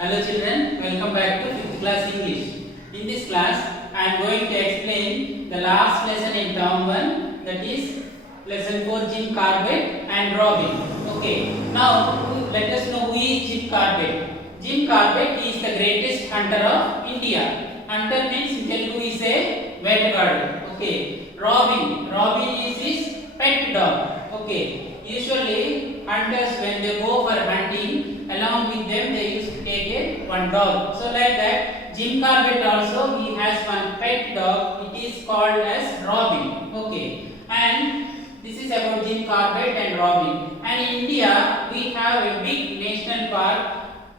Hello children, welcome back to 5th class English. In this class, I am going to explain the last lesson in term 1, that is lesson 4, Jim Corbett and Robin. Okay, now let us know who is Jim Corbett. Jim Corbett is the greatest hunter of India. Hunter means in Telugu is a వేటగాడు. Okay, Robin is his pet dog. Okay, usually hunters when they go for hunting, along with them they used to take one dog. So like that, Jim Corbett also he has one pet dog. It is called as Robin. Okay, and this is about Jim Corbett and Robin. And in India we have a big national park,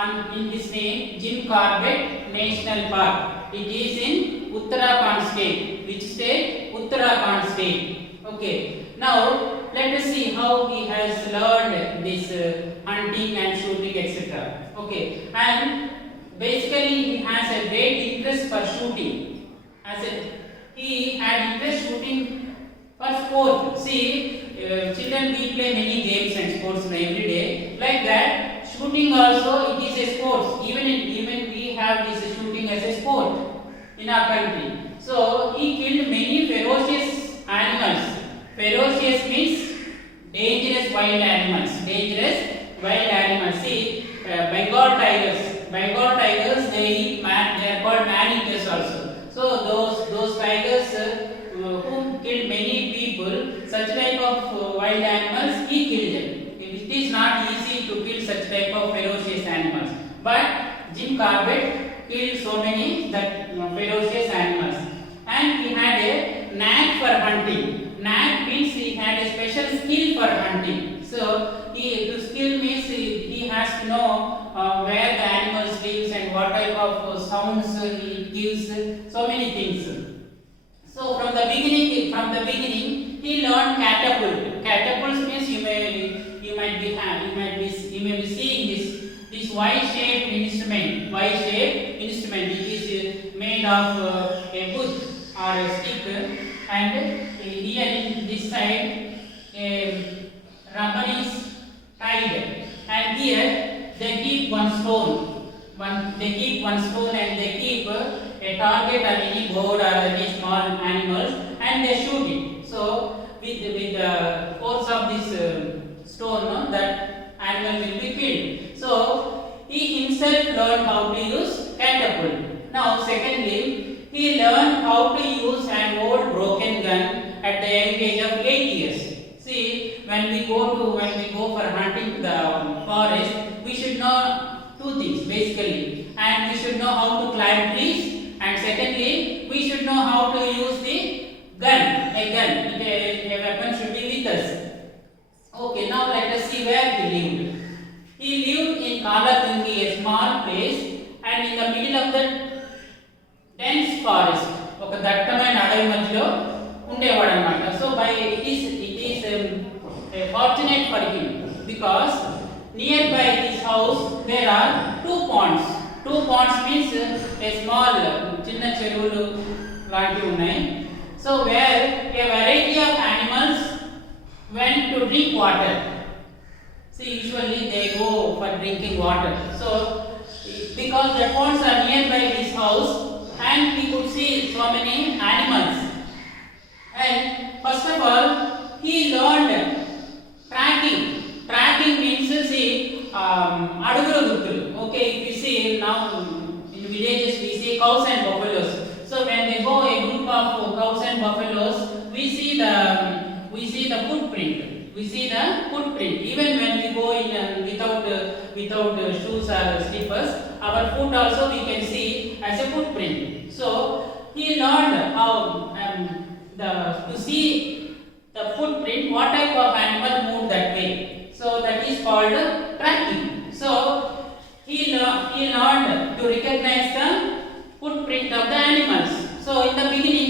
and in this name Jim Corbett National Park. It is in Uttarakhand state. Which state? Uttarakhand state. Okay. Now let us see how he has learned this hunting and shooting, etc. Okay, and basically he has a great interest for shooting. He had interest shooting for sport. See, children we play many games and sports every day. Like that, shooting also it is a sport. Even we have this shooting as a sport in our country. So he killed many ferocious animals. Ferocious means dangerous wild animals. Dangerous wild animals. See, Bengal tigers. Bengal tigers they eat man. They are called man eaters also. So those tigers who killed many people, such type of wild animals, he killed them. It is not easy to kill such type of ferocious animals. But Jim Corbett killed so many that ferocious animals, and he had a knack for hunting. Knack means he had a special skill for hunting. So to skill means he has to know where the animal lives and what type of sounds he gives. So many things. So from the beginning he learned catapult. Catapult means you may be seeing this Y-shaped instrument. It is made of a wood or a stick, and here in this side a rubber is tied, and here they keep one stone and they keep a target or any bird or any small animals, and they shoot it. So with the force of this stone, that animal will be killed. So he himself learned how to use catapult. Now secondly, he learned how to use an old broken gun at the young age of 8 years. See, when we go for hunting to the forest, we should know two things basically, and we should know how to climb trees, and secondly, we should know how to use the gun. A weapon should be with us. Okay, now let us see where he lived. He lived in Kalatungi, a small place, and in the middle of the dense forest, ఒక దట్టమైన అడవి మధ్యలో ఉండేవాడు అన్నమాట. So it is fortunate for him, because nearby his house there are two ponds. Two ponds means a small చిన్న చెరువులు లాంటివి ఉన్నాయి. So where a variety of animals went to drink water. See, usually they go for drinking water. So because the ponds are nearby his house, and we could see so many animals. And first of all, he learned tracking. Tracking means adugula gurtulu. Okay, if you see now in villages we see cows and buffaloes. So when they go a group of cows and buffaloes, we see the footprint. Even when we go in without shoes or slippers, our foot also we can see as a footprint. So he learned how to see the footprint, what type of animal moved that way. So that is called tracking. So he learned to recognize the footprint of the animals. So in the beginning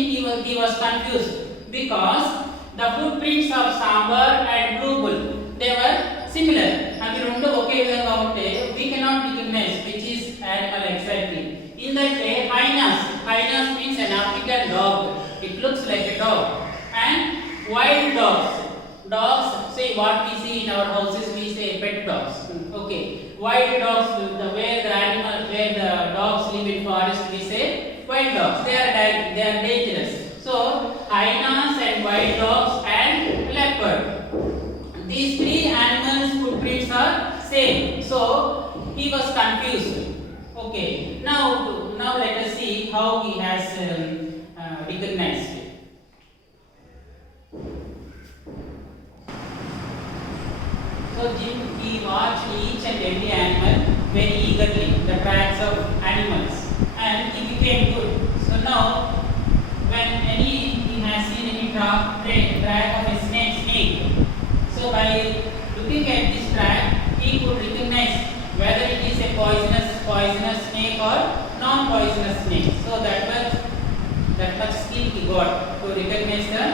he was confused, because the footprints of Sambar and Blue Bull, they were similar. అవి రెండు ఒకే విధంగా ఉంటే we cannot recognize which is animal exactly. In that way, hyenas means an African dog. It looks like a dog. And wild dogs, say what we see in our houses, we say pet dogs. Okay, wild dogs, the way the animal wild dogs. They are dangerous. So hyenas and wild dogs and leopard. These three animals footprints are same. So he was confused. Okay. Now let us see how he has recognized. So Jim, he watched each and every animal very eagerly, the tracks of animals, and he became good. So now, when he has seen any track of a snake, so by looking at this track, he could recognize whether it is a poisonous snake or non-poisonous snake. So that much skill he got to recognize the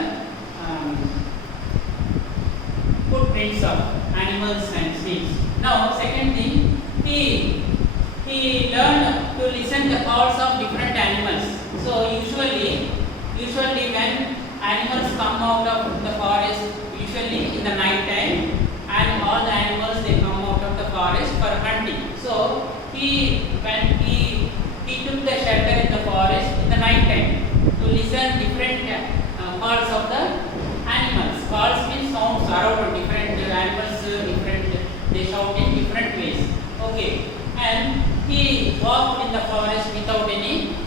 footprints of animals and snakes. Now, second thing, he learned to listen the calls of different animals. So usually when animals come out of the forest, usually in the night time, and all the animals they come out of the forest for hunting. So when he took the shelter in the forest in the night time to listen different calls of the animals. Calls means sounds around different animals, they shout in different ways. Okay, and he walked in the forest without any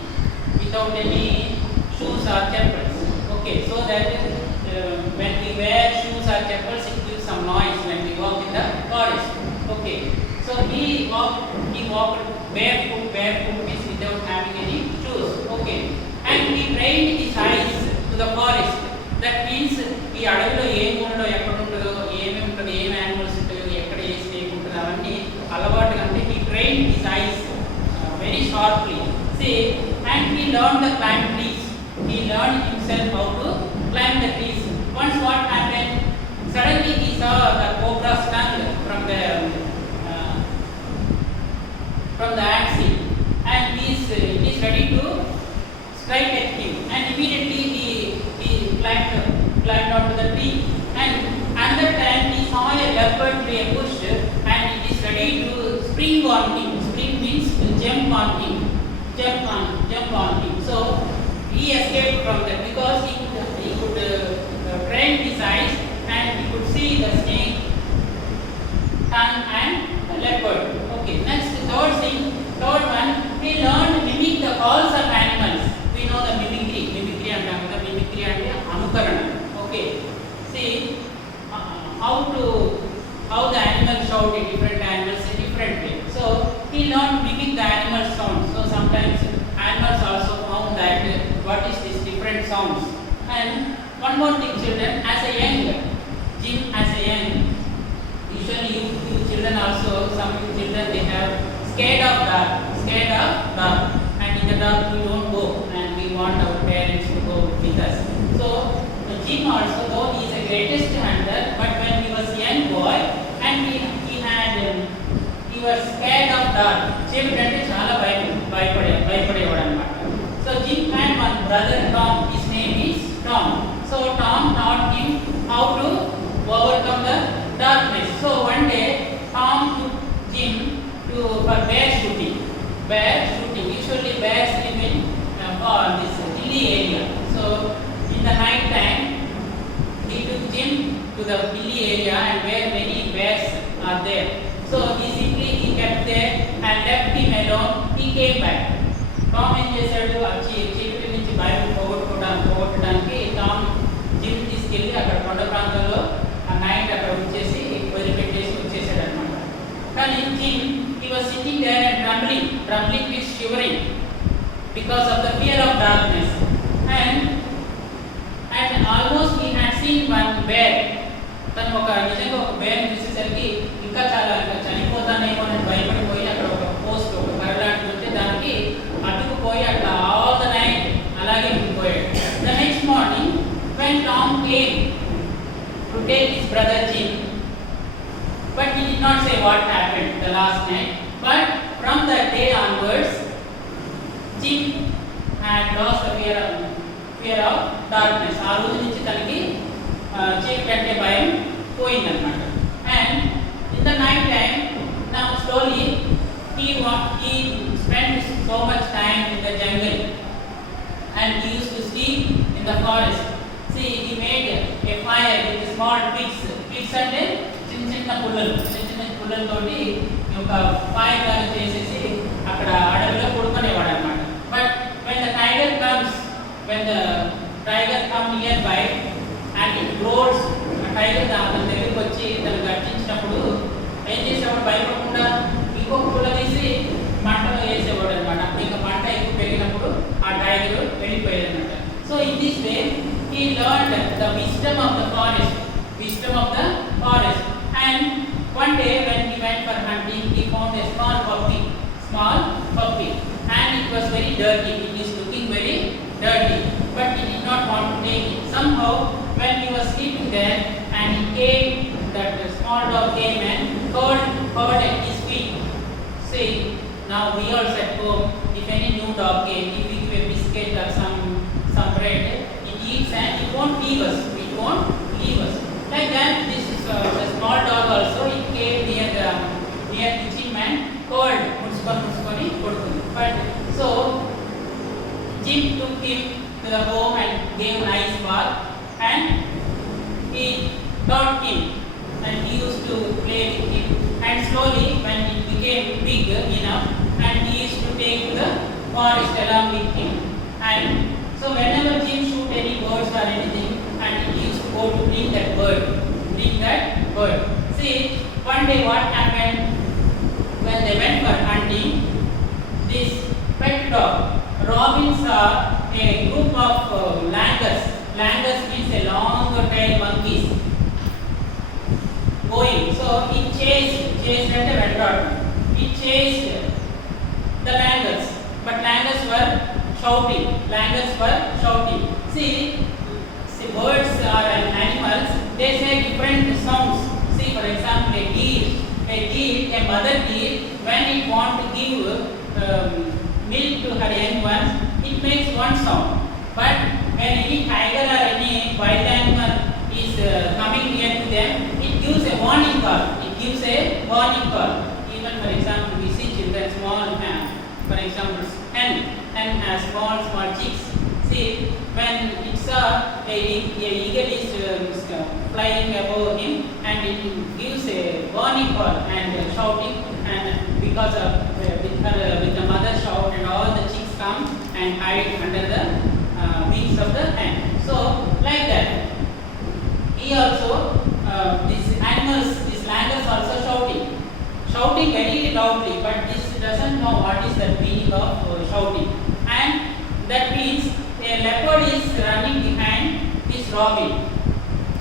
shoes or chappals. Okay, so that when we wear shoes or chappals, it gives some noise when we walk in the forest. Okay, so he walked barefoot means without having any shoes. Okay, and he trained his eyes to the forest. That means ఈ అడవిలో ఏం ఉండదో ఎక్కడ ఉంటుందో ఏమేమి ఉంటుంది ఏం animals ఉంటాయో ఎక్కడ ఏ స్నేక్ ఉంటుందో అవన్నీ అలవాటుగా అంటే he trained his eyes very sharply. See, and he learned the climb trees. He learned himself how to climb the trees. Once what happened? Suddenly he saw the cobra's tongue from the axle, and he is ready to strike at him. And immediately he climbed onto the tree. And another time he saw a leopard in a bush, and it is ready to spring on him. Spring means to jump on him. So he escaped from that because he could train his eyes and he could see the snake, tongue and the leopard. Okay, next third one, he learned to mimic the calls of animals. We know the mimicry and anukarana. Okay, see how the animals shout in different animals in different way. So he learned to mimic the animal sounds. So sometimes animals also found that what is this different sounds. And one more thing, children, usually you children also, some children they have scared of dark, and in the dark we don't go, and we want our parents to go with us. So Jim also, though he is the greatest hunter, but when he was young boy and he was scared of dark, children చాలా భయపడేవాడు అన్నమాట. So Jim had one brother Tom, his name is Tom. So Tom taught him how to overcome the darkness. So one day Tom took Jim for bear shooting. Usually bears live in this hilly area. So in the night time he took Jim to the hilly area and where many bears are there. So he kept there and left him alone. He came back. Tom ఏం చేశాడు, చీకటి నుంచి భయం పోగొట్టడానికి Tom gym తీసుకెళ్ళి అక్కడ కొండ ప్రాంతంలో ఆ నైట్ అక్కడ వచ్చేసి వదిలిపెట్టేసి వచ్చేసాడు అనమాట. కానీ gym he was sitting there and trembling with shivering because of the fear of darkness, and almost he had seen one bear. తను నిజంగా ఒక బేర్ చూసేసరికి ఇంకా చనిపోతానేమో అని భయపడిపోయి అక్కడ ఒక పోస్ట్ ఒక కర్రలాంటిది ఉంటే దానికి అడ్డుకుపోయి అట్లా ఆల్ ద నైట్ అలాగే ఉండిపోయాడు. The next morning when Tom came to take his brother Jim, but he did not say what happened the last night, but from that day onwards Jim had lost the fear of darkness. ఆ రోజు నుంచి తనకి చీకటి అంటే భయం పోయిందన్నమాట. And in the night time, now slowly he spent so much time in the jungle. and he used to sleep in the forest. See, he made a fire with small twigs. Twigs అంటే చిన్న పుల్లలతోటి ఒక fire లాగా చేసేసి అక్కడ అడవిలో పడుకునేవాడు అన్నమాట. But when the tiger come nearby and it roars, ఆ tiger తన దగ్గరికి వచ్చి తను గర్జించినప్పుడు ఏం చేసేవాడు, భయపడకుండా ఇంకొక పుల్ల తీసి మంటలో వేసేవాడు అనమాట. ఇంకా మంట ఎక్కువ పెరిగినప్పుడు ఆ టైగర్ వెళ్ళిపోయేది అనమాట. So in this way he learned the wisdom of the forest, and one day when he went for hunting, he found a small puppy, and it was very dirty. It is looking very dirty, but he did not want to take it. Somehow when he was sleeping there and he came, that small dog came and curled at his feet. See, now we also at home, if any new dog came, if we give a biscuit or some bread, it eats and it won't leave us. Like that, this is a small dog also. It came near the Jim and curled, muskoni kodukundi. But so Jim took him to the home and gave nice bath, and he taught him, and he used to play with him. And slowly, when it became big enough, and he used to take to the forest along with him. And so whenever Jim shoot any birds or anything, and he used to go to bring that bird. See, one day what happened, when they went for hunting, this pet dog Robin saw a group of langurs. Langurs means a long tail monkeys going. So it chased at a vendor. It chased the langurs, but langurs were shouting. See, birds or animals, they say different sounds. See, for example, a mother deer, when it wants to give milk to her young ones, it makes one sound. But when any tiger or any wild animal is coming near to them, it gives a warning call. Even for example, we see children small, for example, hen has small chicks. See, when it saw a eagle is flying above him, and it gives a warning call and shouting, and because of with the mother shout, and all the chicks come and hide under the wings of the hen. So like that, he also these langurs also shouting very loudly, but this doesn't know what is the meaning of shouting, and that means a leopard is running behind this robin,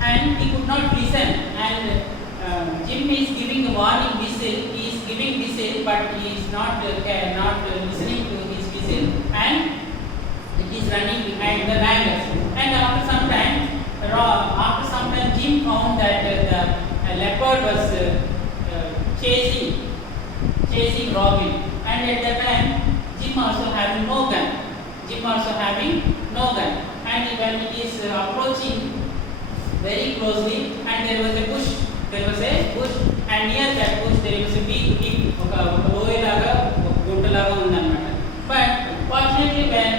and he could not listen, and Jim is giving a warning whistle. He is giving whistle, but he is not listening to his whistle, and it is running behind the langurs. And after some time Jim found that the leopard was chasing robin, and at that time Jim also having no gun, and when it is approaching very closely, and there was a bush, and near that bush there was a big oka loye laga gunta laga undannamata. But fortunately, when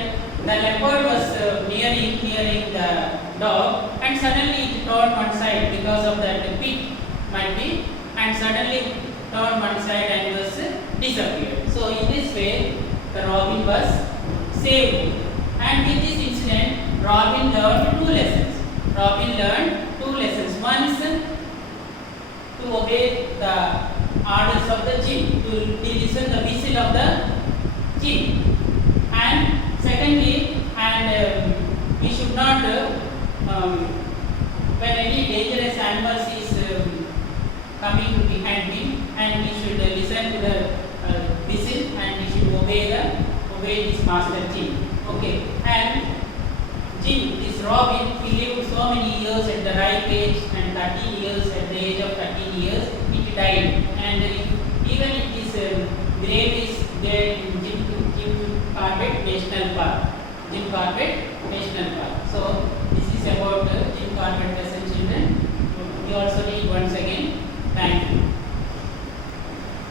the leopard was nearing the dog, and suddenly it turned one side because of that pit might be, and suddenly turned one side and was disappeared. So in this way the robin was saved. And with this incident, Robin learned two lessons. One is to obey the orders of the Jim, to listen the whistle of the Jim. And secondly, we should not, when any dangerous animals is coming behind him, and we should listen to the whistle, and we should obey his master Jim. Okay, and Jim, this Robin, he lived so many years at the ripe age, and 13 years, at the age of 13 years, he died. And even his grave is there in Jim Corbett National Park. So